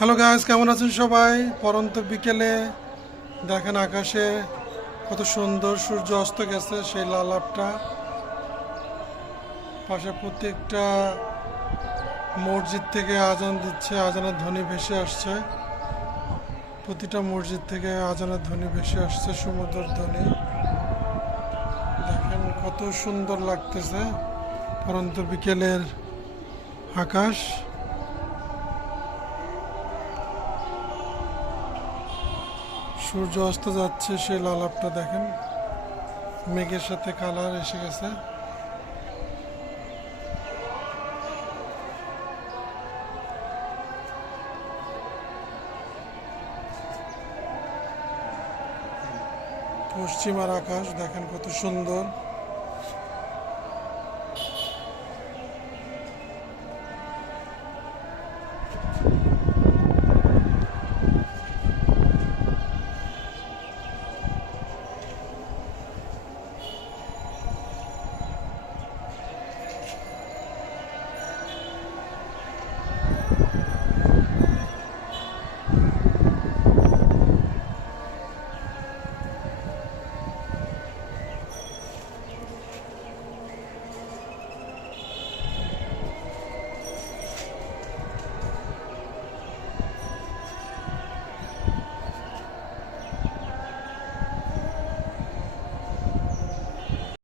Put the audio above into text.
Hello guys, কেমন আছেন সবাই? পরন্ত বিকেলে দেখেন আকাশে কত সুন্দর সূর্য অস্ত গেছে, সেই লাল আভটা। পাশে প্রত্যেকটা মসজিদ থেকে আজান দিচ্ছে, আজানের ধ্বনি ভেসে আসছে। প্রতিটা মসজিদ থেকে আজানের ধ্বনি ভেসে আসছে, সমুদ্রের ধ্বনি। দেখেন কত সুন্দর লাগতেছে পরন্ত বিকেলের আকাশ। সূর্য অস্ত যাচ্ছে, সেই লাল আভটা দেখেন, মেঘের সাথে কালার এসে গেছে। পশ্চিমার আকাশ দেখেন কত সুন্দর।